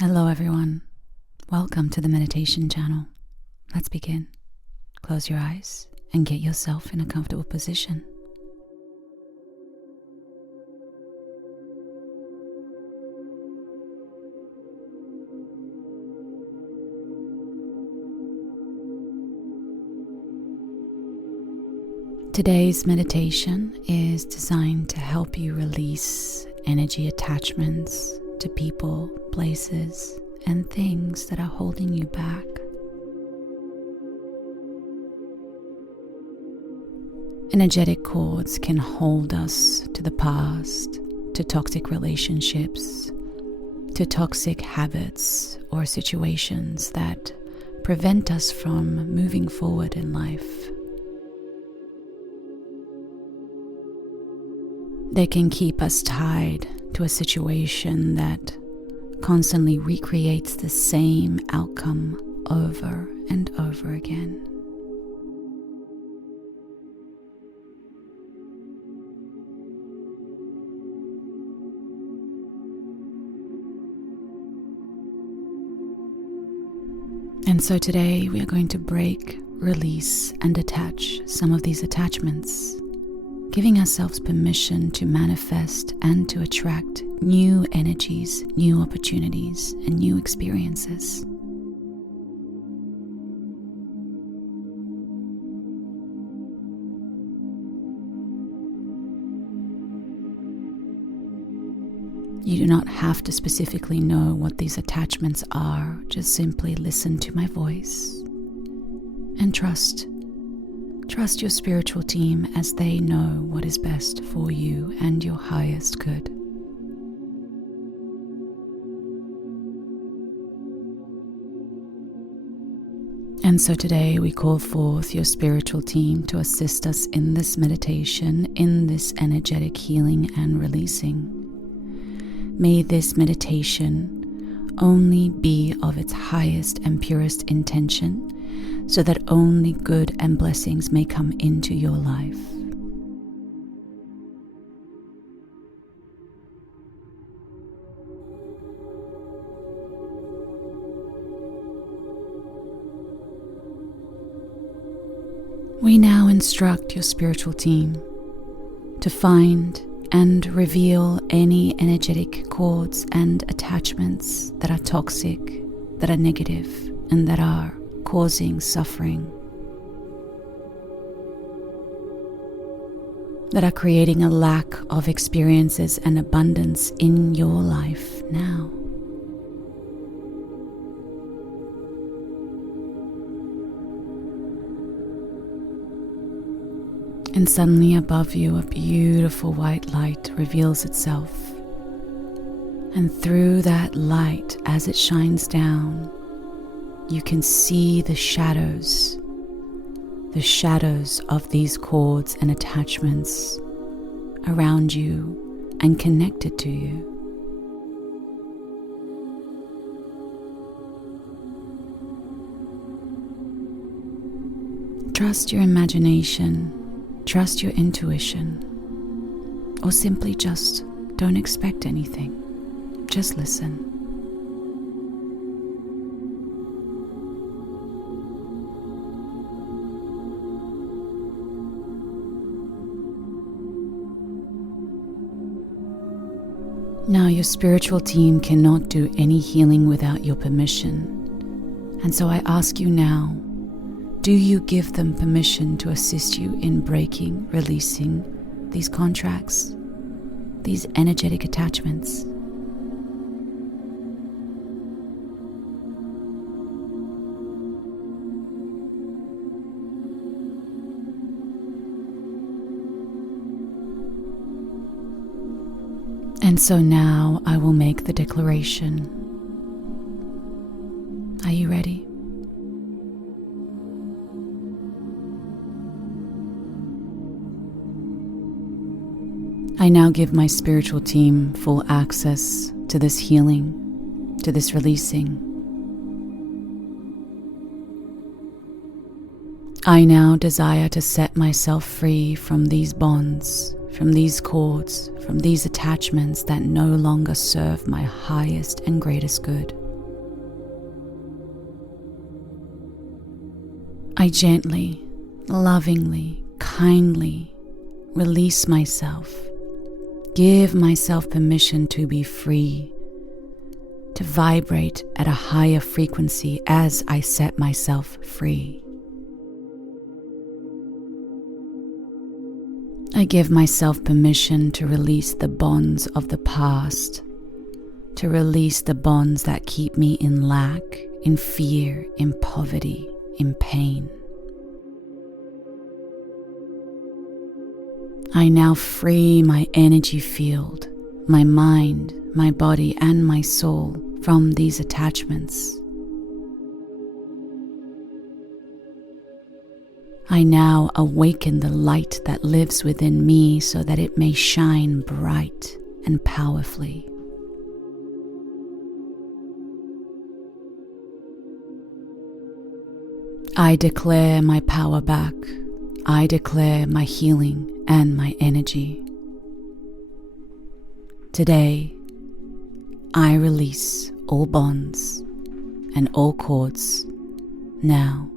Hello everyone, welcome to the meditation channel. Let's begin. Close your eyes and get yourself in a comfortable position. Today's meditation is designed to help you release energy attachments to people, places, and things that are holding you back. Energetic cords can hold us to the past, to toxic relationships, to toxic habits or situations that prevent us from moving forward in life. They can keep us tied to a situation that constantly recreates the same outcome over and over again. And so today we are going to break, release, and detach some of these attachments, giving ourselves permission to manifest and to attract new energies, new opportunities, and new experiences. You do not have to specifically know what these attachments are, just simply listen to my voice and trust your spiritual team as they know what is best for you and your highest good. And so today we call forth your spiritual team to assist us in this meditation, in this energetic healing and releasing. May this meditation only be of its highest and purest intention, so that only good and blessings may come into your life. We now instruct your spiritual team to find and reveal any energetic cords and attachments that are toxic, that are negative, and that are causing suffering, that are creating a lack of experiences and abundance in your life now. And suddenly above you, a beautiful white light reveals itself. And through that light, as it shines down, you can see the shadows of these cords and attachments around you and connected to you. Trust your imagination, trust your intuition, or simply just don't expect anything. Just listen. Now, your spiritual team cannot do any healing without your permission. And so I ask you now, do you give them permission to assist you in breaking, releasing these contracts, these energetic attachments? And so now I will make the declaration. Are you ready? I now give my spiritual team full access to this healing, to this releasing. I now desire to set myself free from these bonds, from these cords, from these attachments that no longer serve my highest and greatest good. I gently, lovingly, kindly release myself, give myself permission to be free, to vibrate at a higher frequency as I set myself free. I give myself permission to release the bonds of the past, to release the bonds that keep me in lack, in fear, in poverty, in pain. I now free my energy field, my mind, my body, and my soul from these attachments. I now awaken the light that lives within me so that it may shine bright and powerfully. I declare my power back. I declare my healing and my energy. Today, I release all bonds and all cords now.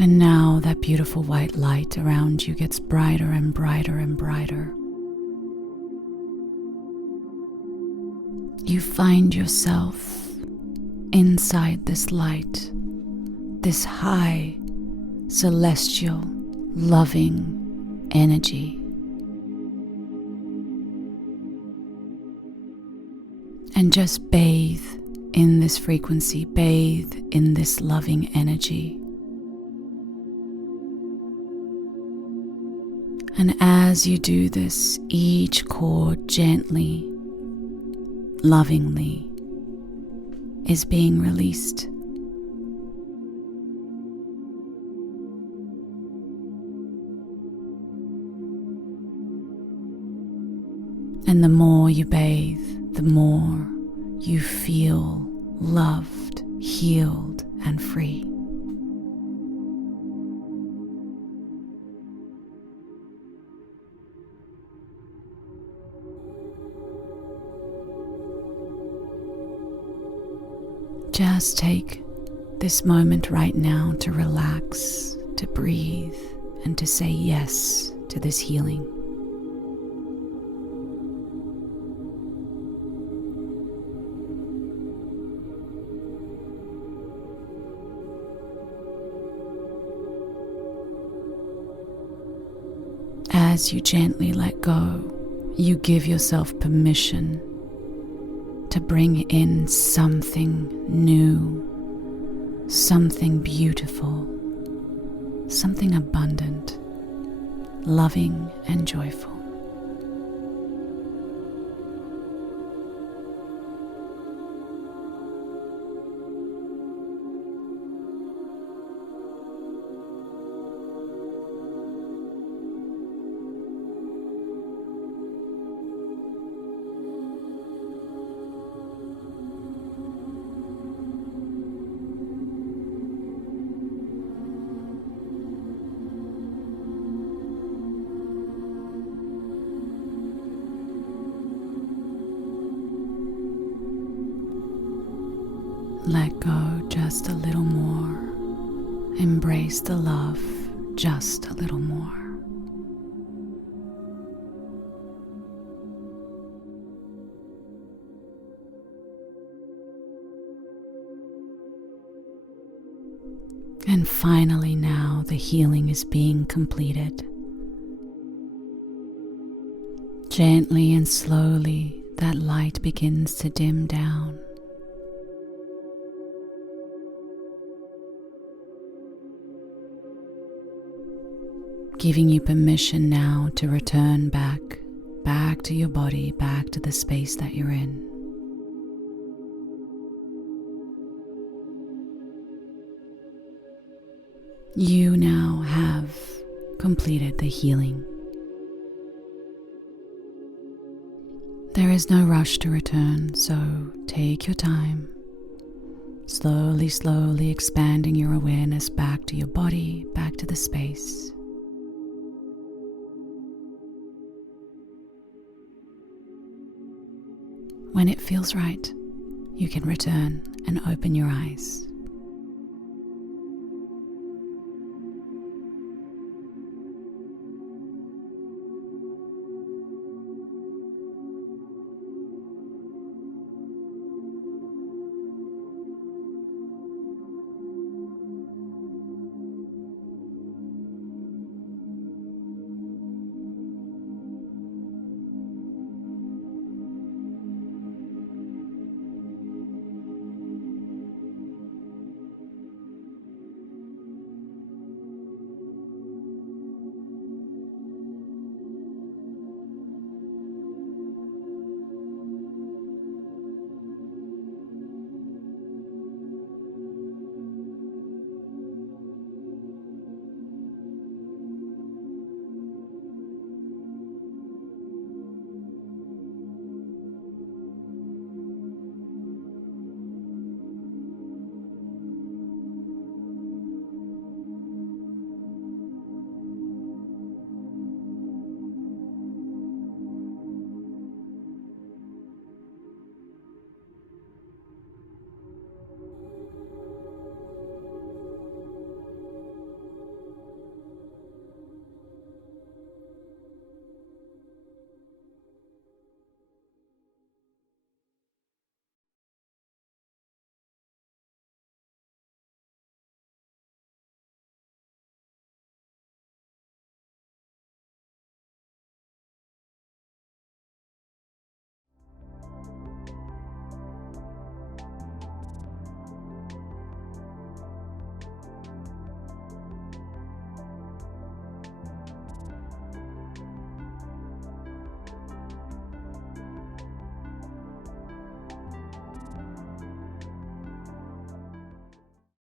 And now that beautiful white light around you gets brighter and brighter and brighter. You find yourself inside this light, this high, celestial, loving energy. And just bathe in this frequency, bathe in this loving energy. And as you do this, each cord gently, lovingly is being released. And the more you bathe, the more you feel loved, healed, and free. Just take this moment right now to relax, to breathe, and to say yes to this healing. As you gently let go, you give yourself permission to bring in something new, something beautiful, something abundant, loving and joyful. Let go just a little more. Embrace the love just a little more. And finally now the healing is being completed. Gently and slowly that light begins to dim down. Giving you permission now to return back to your body, back to the space that you're in. You now have completed the healing. There is no rush to return, so take your time, slowly expanding your awareness back to your body, back to the space. When it feels right, you can return and open your eyes.